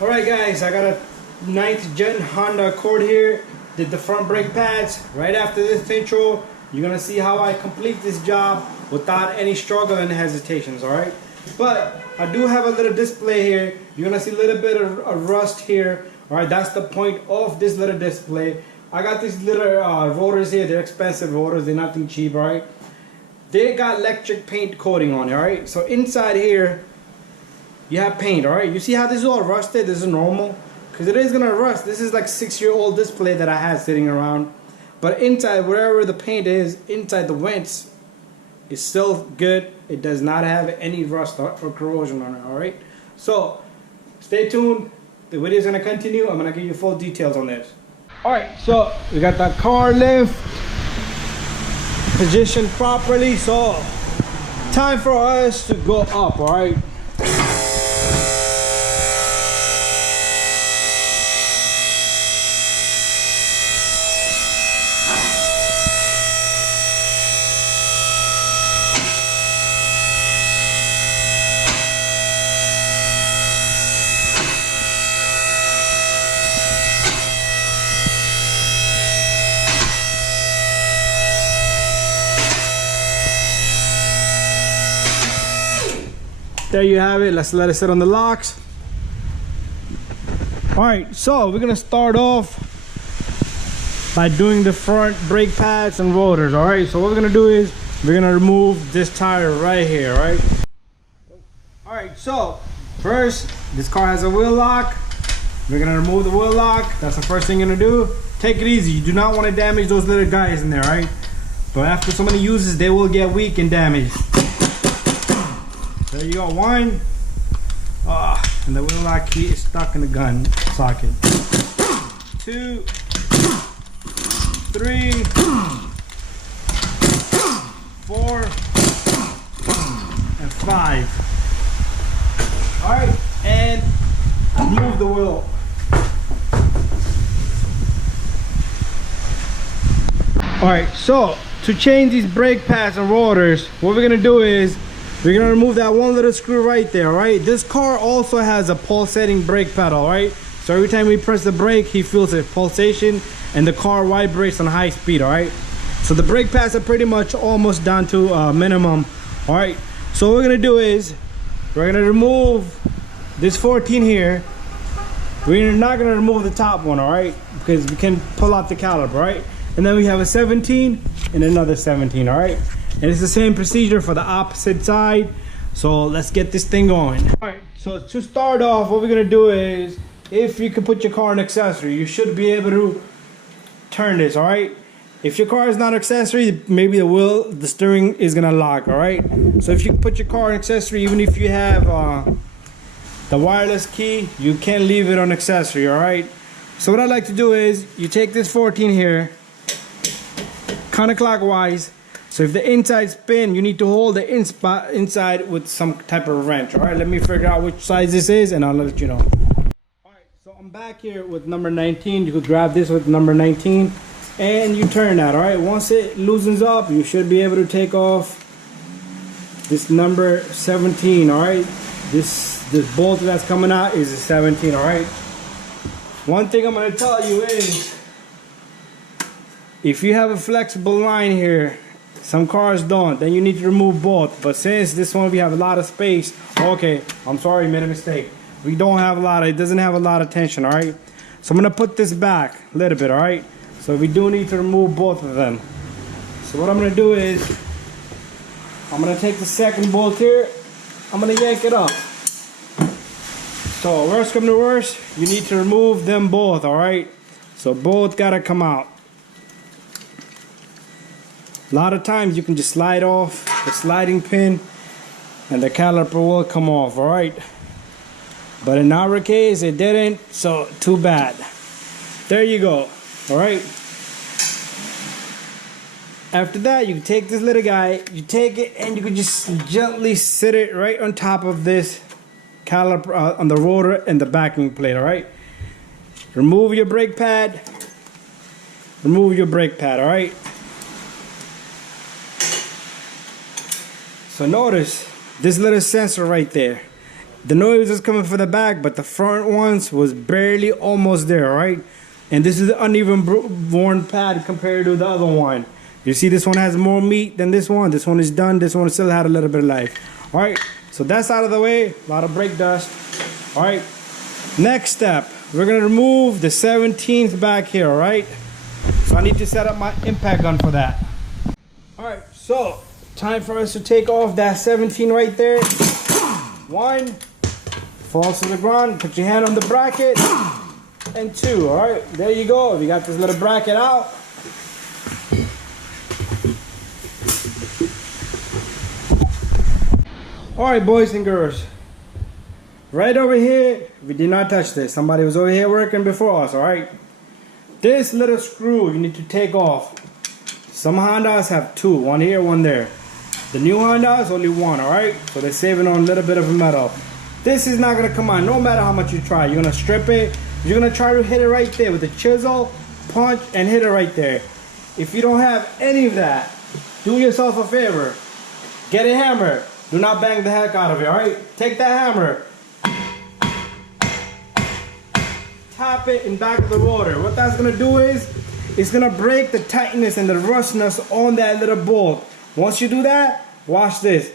Alright guys, I got a 9th gen Honda Accord here. Did the front brake pads. Right after this intro, you're gonna see how I complete this job without any struggle and hesitations, alright? But I do have a little display here. You're gonna see a little bit of rust here. Alright, that's the point of this little display. I got these little rotors here. They're expensive rotors, they're nothing cheap, alright? They got electric paint coating on it, alright? So inside here, you have paint, alright? You see how this is all rusted? This is normal. Because it is gonna rust. This is like 6-year-old display that I had sitting around. But inside, wherever the paint is, inside the vents, is still good. It does not have any rust or corrosion on it, alright? So, stay tuned. The video is gonna continue. I'm gonna give you full details on this. Alright, so we got the car lift positioned properly. So, time for us to go up, alright? There you have it. Let's let it sit on the locks. Alright, so we're gonna start off by doing the front brake pads and rotors. Alright, so what we're gonna do is we're gonna remove this tire right here, right? Alright, so first, this car has a wheel lock. We're gonna remove the wheel lock. That's the first thing you're gonna do. Take it easy. You do not want to damage those little guys in there, right? But after somebody uses, they will get weak and damaged. There you go, one. And the wheel lock key is stuck in the gun socket. 2, 3, 4, and 5. Alright, and move the wheel. Alright, so to change these brake pads and rotors, what we're gonna do is we're gonna remove that one little screw right there, right? This car also has a pulsating brake pedal, right? So every time we press the brake, he feels a pulsation and the car vibrates on high speed, all right? So the brake pads are pretty much almost down to minimum, all right? So what we're gonna do is we're gonna remove this 14 here. We're not gonna remove the top one, all right? Because we can pull out the caliper, right? And then we have a 17 and another 17, all right? And it's the same procedure for the opposite side. So let's get this thing going. All right, so to start off, what we're gonna do is, if you can put your car in accessory, you should be able to turn this, all right? If your car is not accessory, maybe the steering is gonna lock, all right? So if you put your car in accessory, even if you have the wireless key, you can leave it on accessory, all right? So what I like to do is, you take this 14 here, counterclockwise. So if the inside spin, you need to hold the inside with some type of wrench. All right, let me figure out which size this is and I'll let you know. All right, so I'm back here with number 19. You could grab this with number 19 and you turn that. All right, once it loosens up, you should be able to take off this number 17. All right, this bolt that's coming out is a 17. All right, one thing I'm going to tell you is, if you have a flexible line here, some cars don't, then you need to remove both. But since this one we have a lot of space, okay, I'm sorry, made a mistake. We don't have a lot of, it doesn't have a lot of tension, all right? So I'm gonna put this back a little bit, all right? So we do need to remove both of them. So what I'm gonna do is, I'm gonna take the second bolt here, I'm gonna yank it up. So worst come to worst, you need to remove them both, all right? So both gotta come out. A lot of times you can just slide off the sliding pin and the caliper will come off, all right? But in our case, it didn't, so too bad. There you go, all right? After that, you take this little guy, you take it and you can just gently sit it right on top of this caliper, on the rotor and the backing plate, all right? Remove your brake pad, all right? So notice this little sensor right there. the noise is coming from the back, but the front ones was barely almost there, right? And this is the uneven worn pad compared to the other one. You see this one has more meat than this one. This one is done. This one still had a little bit of life. All right, so that's out of the way. A lot of brake dust. All right, next step, we're gonna remove the 17th back here, all right? So I need to set up my impact gun for that. All right, so time for us to take off that 17 right there. One, falls to the ground, put your hand on the bracket, and two, all right? There you go, we got this little bracket out. All right, boys and girls, right over here, we did not touch this. Somebody was over here working before us, all right? This little screw you need to take off. Some Hondas have two, one here, one there. The new Honda is only one, all right? So they're saving on a little bit of metal. This is not gonna come on, no matter how much you try. You're gonna strip it. You're gonna try to hit it right there with a chisel, punch, and hit it right there. If you don't have any of that, do yourself a favor. Get a hammer. Do not bang the heck out of it, all right? Take that hammer. Tap it in back of the rotor. What that's gonna do is, it's gonna break the tightness and the rustness on that little bolt. Once you do that, watch this.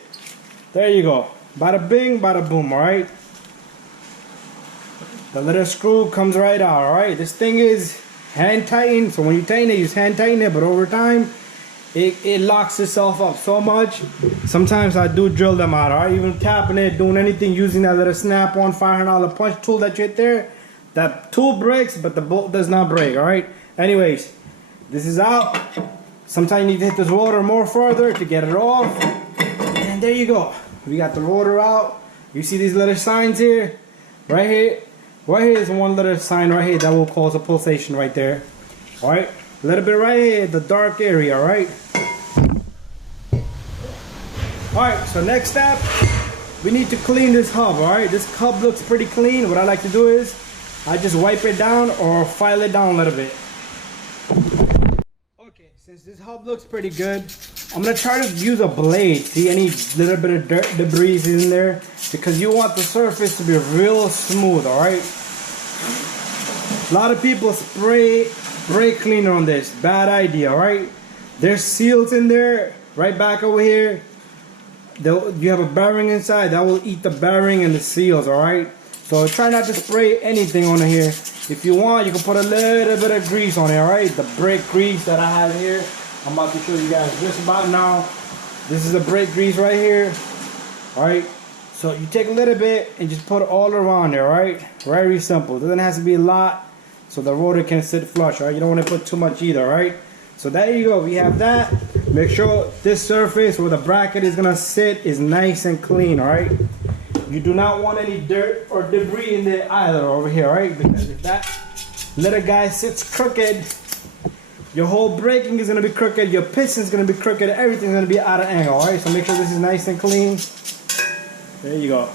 There you go. Bada bing, bada boom, all right? The little screw comes right out, all right? This thing is hand tightened, so when you tighten it, you just hand tighten it, but over time, it locks itself up so much. Sometimes I do drill them out, all right? Even tapping it, doing anything, using that little snap-on $500 punch tool that you hit there, that tool breaks, but the bolt does not break, all right? Anyways, this is out. Sometimes you need to hit this rotor more further to get it off. And there you go. We got the rotor out. You see these little signs here? Right here. Right here is one little sign right here that will cause a pulsation right there. All right? A little bit right here, the dark area, all right? All right, so next step, we need to clean this hub, all right? This hub looks pretty clean. What I like to do is, I just wipe it down or file it down a little bit. Okay, since this hub looks pretty good, I'm gonna try to use a blade. See any little bit of dirt, debris in there? Because you want the surface to be real smooth, all right? A lot of people spray brake cleaner on this. Bad idea, all right? There's seals in there, right back over here. You have a bearing inside that will eat the bearing and the seals, all right? So try not to spray anything on here. If you want, you can put a little bit of grease on it, all right? The brake grease that I have here, I'm about to show you guys just about now. This is the brake grease right here, all right? So you take a little bit and just put it all around there, all right? Very simple. It doesn't have to be a lot so the rotor can sit flush, all right? You don't want to put too much either, all right? So there you go, we have that. Make sure this surface where the bracket is gonna sit is nice and clean, all right? You do not want any dirt or debris in there either over here, all right? Because if that little guy sits crooked, your whole braking is gonna be crooked, your piston's gonna be crooked, everything's gonna be out of angle, all right? So make sure this is nice and clean. There you go.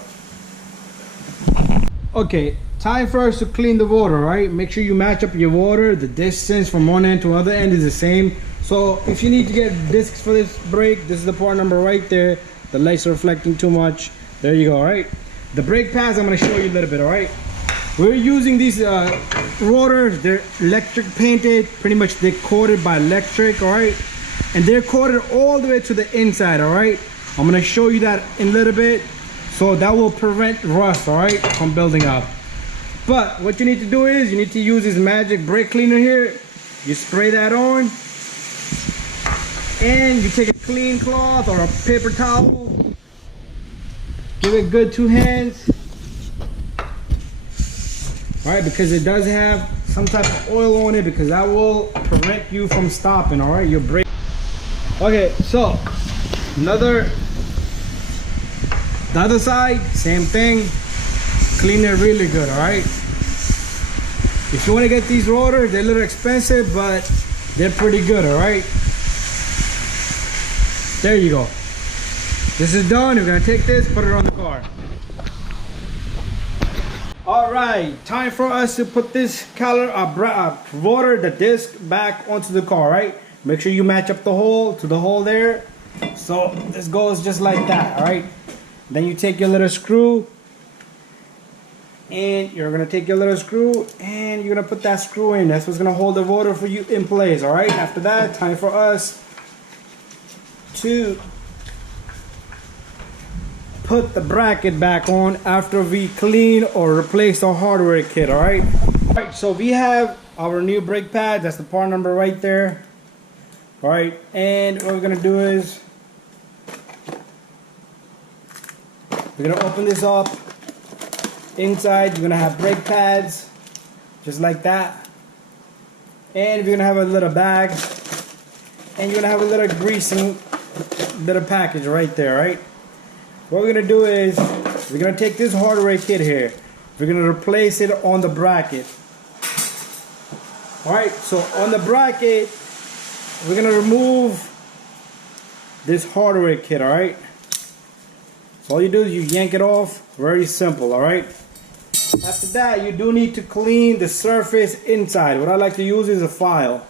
Okay, time for us to clean the rotor, right? Make sure you match up your rotor. The distance from one end to other end is the same. So if you need to get discs for this brake, this is the part number right there. The lights are reflecting too much. There you go, all right? The brake pads, I'm gonna show you a little bit, all right? We're using these rotors. They're electric painted. Pretty much they're coated by electric, all right? And they're coated all the way to the inside, all right? I'm gonna show you that in a little bit. So that will prevent rust, all right, from building up. But what you need to do is you need to use this magic brake cleaner here. You spray that on. And you take a clean cloth or a paper towel. Give it good 2 hands. All right, because it does have some type of oil on it, because that will prevent you from stopping, all right, your brake. Okay, so the other side, same thing. Clean it really good, all right? If you want to get these rotors, they're a little expensive, but they're pretty good, all right? There you go. This is done. We're gonna take this, put it on the car. All right, time for us to put this rotor, the disc, back onto the car, right? Make sure you match up the hole to the hole there. So this goes just like that, all right? Then you take your little screw, and you're gonna take your little screw and you're gonna put that screw in. That's what's gonna hold the rotor for you in place. All right, after that, time for us to put the bracket back on after we clean or replace the hardware kit. All right, so we have our new brake pad. That's the part number right there. All right, and what we're gonna do is we're gonna open this up. Inside you're gonna have brake pads just like that, and you're gonna have a little bag, and you're gonna have a little greasing little package right there. Right, what we're gonna do is we're gonna take this hardware kit here, we're gonna replace it on the bracket. All right, so on the bracket we're gonna remove this hardware kit. All right, so all you do is you yank it off. Very simple. All right, after that you do need to clean the surface inside. What I like to use is a file.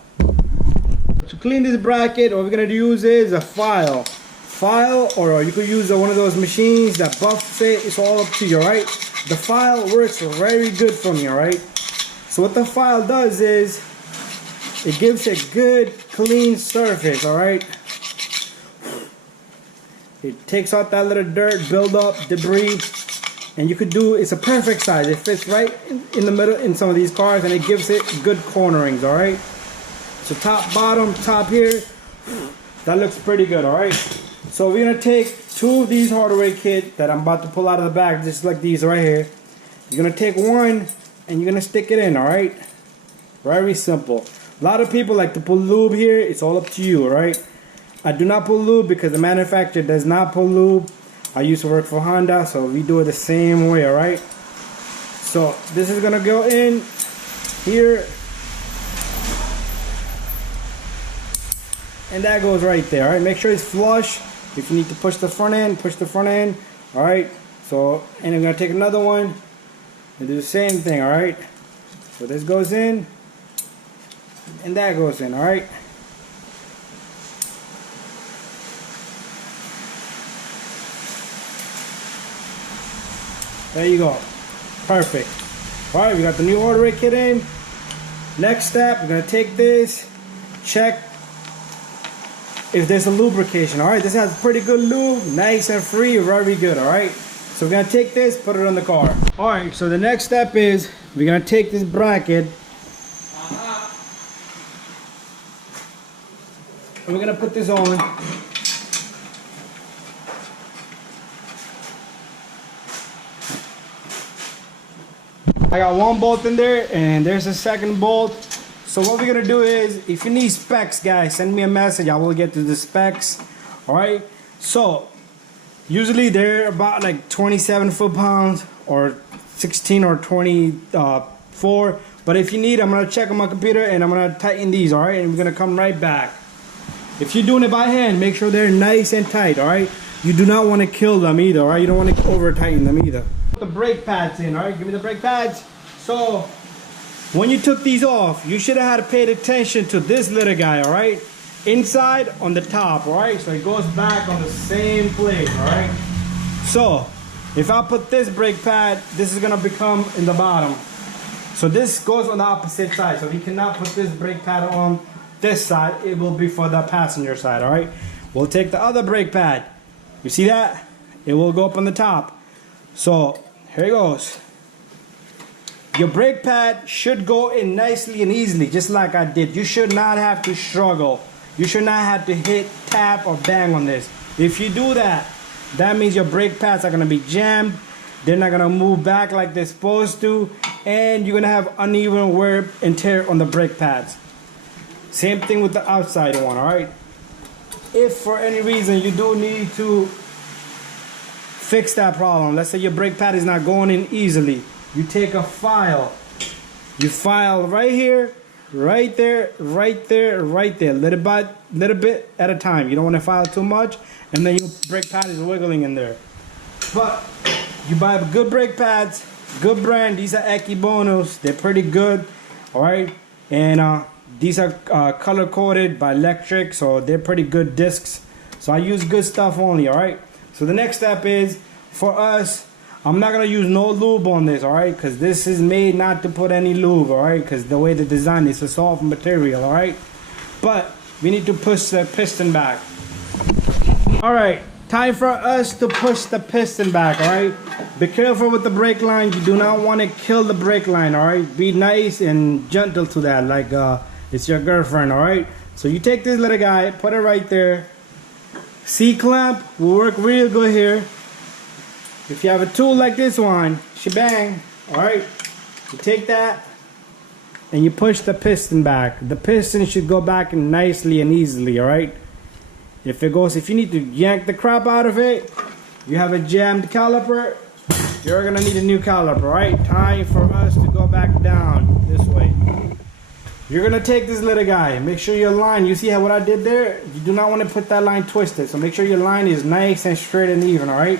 To clean this bracket, what we're gonna use is a file, or you could use one of those machines that buffs it. It's all up to you. All right, the file works very good for me. All right, so what the file does is it gives a good clean surface. All right, it takes out that little dirt, build up, debris, and you could do, it's a perfect size. It fits right in the middle in some of these cars, and it gives it good cornerings. All right, so top, bottom, top here, that looks pretty good. All right, so we're gonna take two of these hardware kit that I'm about to pull out of the bag, just like these right here. You're gonna take one and you're gonna stick it in. All right, very simple. A lot of people like to put lube here. It's all up to you. All right, I do not put lube because the manufacturer does not put lube. I used to work for Honda, so we do it the same way. All right, so this is gonna go in here, and that goes right there. All right, make sure it's flush. If you need to push the front end, push the front end. All right, so, and I'm gonna take another one and do the same thing. All right, so this goes in and that goes in. All right, there you go, perfect. All right, we got the new hardware kit in. Next step, we're gonna take this, check if there's a lubrication. All right, this has pretty good lube, nice and free, very good. All right, so we're gonna take this, put it on the car. All right, so the next step is we're gonna take this bracket and we're gonna put this on. I got one bolt in there and there's a second bolt. So what we're gonna do is, if you need specs, guys, send me a message. I will get to the specs. All right, so usually they're about like 27 foot-pounds or 16 or 24, but if you need, I'm gonna check on my computer and I'm gonna tighten these. All right, and we're gonna come right back. If you're doing it by hand, make sure they're nice and tight. All right, you do not want to kill them either. All right, you don't want to over tighten them either. Put the brake pads in. All right, give me the brake pads. So when you took these off, you should have had paid attention to this little guy. All right, inside on the top. All right, so it goes back on the same place. All right, so if I put this brake pad, this is gonna become in the bottom. So this goes on the opposite side. So we cannot put this brake pad on this side. It will be for the passenger side. All right, we'll take the other brake pad. You see that? It will go up on the top. So here it goes. Your brake pad should go in nicely and easily, just like I did. You should not have to struggle. You should not have to hit, tap, or bang on this. If you do that, that means your brake pads are gonna be jammed. They're not gonna move back like they're supposed to, and you're gonna have uneven wear and tear on the brake pads. Same thing with the outside one. All right, if for any reason you do need to fix that problem, let's say your brake pad is not going in easily, you take a file, you file right here, right there, right there, right there, little bit at a time. You don't want to file too much, and then your brake pad is wiggling in there. But you buy good brake pads, good brand. These are Eki Bonus. They're pretty good. All right, and these are color coded by Electric, so they're pretty good discs. So I use good stuff only. All right, so the next step is for us, I'm not gonna use no lube on this, all right? Because this is made not to put any lube, all right? Because the way the design is a soft material, all right? But we need to push the piston back. All right, time for us to push the piston back, all right? Be careful with the brake line. You do not want to kill the brake line, all right? Be nice and gentle to that, like it's your girlfriend, all right? So you take this little guy, put it right there. C-clamp will work real good here. If you have a tool like this one, shebang, all right? You take that and you push the piston back. The piston should go back nicely and easily, all right? If you need to yank the crap out of it, you have a jammed caliper, you're gonna need a new caliper, all right? Time for us to go back down this way. You're gonna take this little guy, make sure your line, you see how what I did there? You do not want to put that line twisted, so make sure your line is nice and straight and even, all right?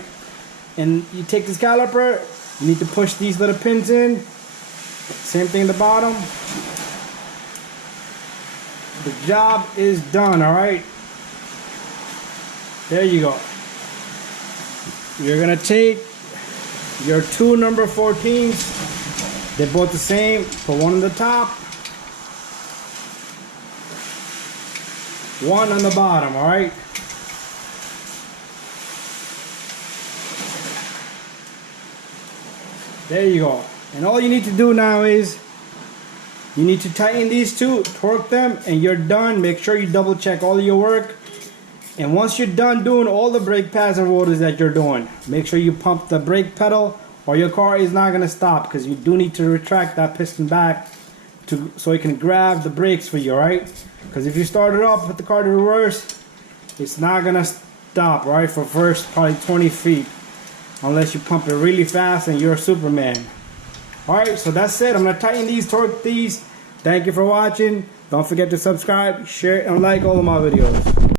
And you take this caliper, you need to push these little pins in. Same thing at the bottom. The job is done, all right? There you go. You're gonna take your two number 14s. They're both the same. Put one on the top, one on the bottom, all right? There you go. And all you need to do now is you need to tighten these two, torque them, and you're done. Make sure you double check all of your work. And once you're done doing all the brake pads and rotors that you're doing, make sure you pump the brake pedal or your car is not going to stop, because you do need to retract that piston back so it can grab the brakes for you, all right? Because if you start it up with the car to reverse, it's not going to stop, right, for first probably 20 feet. Unless you pump it really fast and you're a Superman. Alright, so that's it. I'm going to tighten these, torque these. Thank you for watching. Don't forget to subscribe, share, and like all of my videos.